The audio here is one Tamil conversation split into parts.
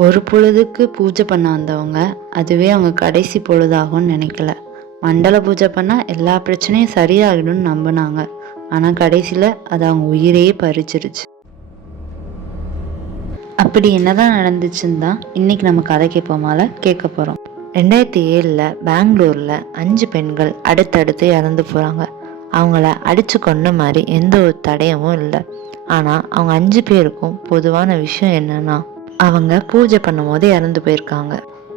ஒரு பொழுதுக்கு பூஜை பண்ண வந்தவங்க அதுவே அவங்க கடைசி பொழுதாகும்னு நினைக்கல. மண்டல பூஜை பண்ணால் எல்லா பிரச்சனையும் சரியாகிடும்னு நம்பினாங்க. ஆனால் கடைசியில் அது அவங்க உயிரையே பறிச்சிருச்சு. அப்படி என்னதான் நடந்துச்சுன்னு தான் இன்னைக்கு நம்ம கதை கேட்போமால கேட்க போகிறோம். 2007 பெங்களூரில் 5 பெண்கள் அடுத்தடுத்து இறந்து போகிறாங்க. அவங்கள அடித்து கொன்ன மாதிரி எந்த ஒரு தடயமும் இல்லை. ஆனால் அவங்க 5 பேருக்கும் பொதுவான விஷயம் என்னன்னா, அவங்க பூஜை பண்ணும் போது இறந்து போயிருக்காங்க.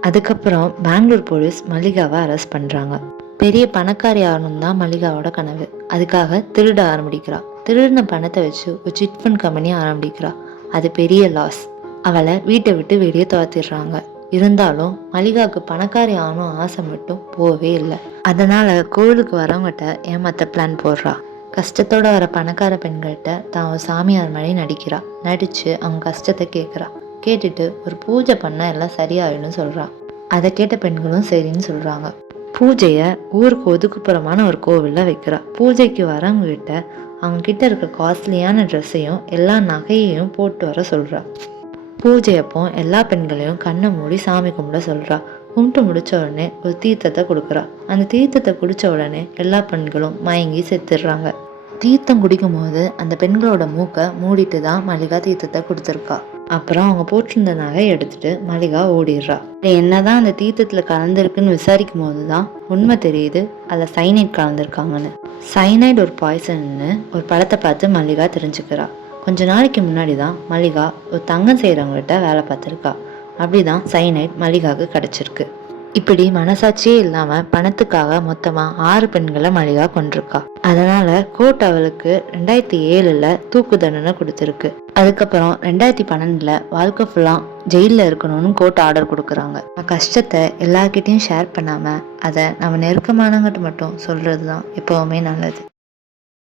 அதுக்கப்புறம் பெங்களூர் போலீஸ் மல்லிகாவை அரெஸ்ட் பண்ணுறாங்க. பெரிய பணக்காரி ஆகணும் தான் மல்லிகாவோட கனவு. அதுக்காக திருட ஆரம்பிக்கிறா. திருடின பணத்தை வச்சு ஒரு சிட் ஃபண்ட் கம்பெனி ஆரம்பிக்கிறா. அது பெரிய லாஸ். அவளை வீட்டை விட்டு வெளியே துரத்திடுறாங்க. இருந்தாலும் மல்லிகாவுக்கு பணக்காரி ஆகணும் ஆசை மட்டும் போகவே இல்லை. அதனால் கோவிலுக்கு வரவங்ககிட்ட ஏமாத்த பிளான் போடுறா. கஷ்டத்தோடு வர பணக்கார பெண்கள்கிட்ட தான் ஒரு சாமியார் மாதிரி நடிக்கிறா. நடித்து அவங்க கஷ்டத்தை கேட்குறா. கேட்டுட்டு ஒரு பூஜை பண்ணால் எல்லாம் சரியாயிடும்னு சொல்கிறா. அதை கேட்ட பெண்களும் சரின்னு சொல்கிறாங்க. பூஜையை ஊருக்கு ஒதுக்குப்புறமான ஒரு கோவிலில் வைக்கிறா. பூஜைக்கு வரவங்ககிட்ட அவங்கக்கிட்ட இருக்க காஸ்ட்லியான ட்ரெஸ்ஸையும் எல்லா நகையையும் போட்டு வர சொல்கிறா. பூஜையப்போ எல்லா பெண்களையும் கண்ணை மூடி சாமி கும்பிட சொல்கிறா. கும்பிட்டு முடித்த உடனே ஒரு தீர்த்தத்தை கொடுக்குறா. அந்த தீர்த்தத்தை குடித்த உடனே எல்லா பெண்களும் மயங்கி செத்துடுறாங்க. தீர்த்தம் குடிக்கும் போது அந்த பெண்களோட மூக்கை மூடிட்டு தான் மல்லிகா தீர்த்தத்தை கொடுத்துருக்கா. அப்புறம் அவங்க போட்டிருந்த நகையை எடுத்துட்டு மல்லிகா ஓடிடுறா. என்னதான் அந்த தீர்த்தத்தில் கலந்துருக்குன்னு விசாரிக்கும் போது தான் உண்மை தெரியுது, அதில் சைனைட் கலந்துருக்காங்கன்னு. சைனைட் ஒரு பாய்சன்னு ஒரு படத்தை பார்த்து மல்லிகா தெரிஞ்சுக்கிறா. கொஞ்ச நாளைக்கு முன்னாடி தான் மல்லிகா ஒரு தங்கம் செய்கிறவங்ககிட்ட வேலை பார்த்துருக்கா. அப்படி தான் சைனைட் மல்லிகாவுக்கு கிடச்சிருக்கு. இப்படி மனசாட்சியே இல்லாமல் பணத்துக்காக மொத்தமாக 6 பெண்களை மல்லிகா கொண்டிருக்கா. அதனால் கோர்ட் அவளுக்கு 2007 தூக்கு தண்டனை கொடுத்துருக்கு. அதுக்கப்புறம் 2012 வாழ்க்கை ஃபுல்லாக ஜெயிலில் இருக்கணும்னு கோர்ட் ஆர்டர் கொடுக்குறாங்க. கஷ்டத்தை எல்லார்கிட்டையும் ஷேர் பண்ணாமல் அதை நம்ம நெருக்கமானவங்கிட்ட மட்டும் சொல்கிறது தான் எப்போவுமே நல்லது.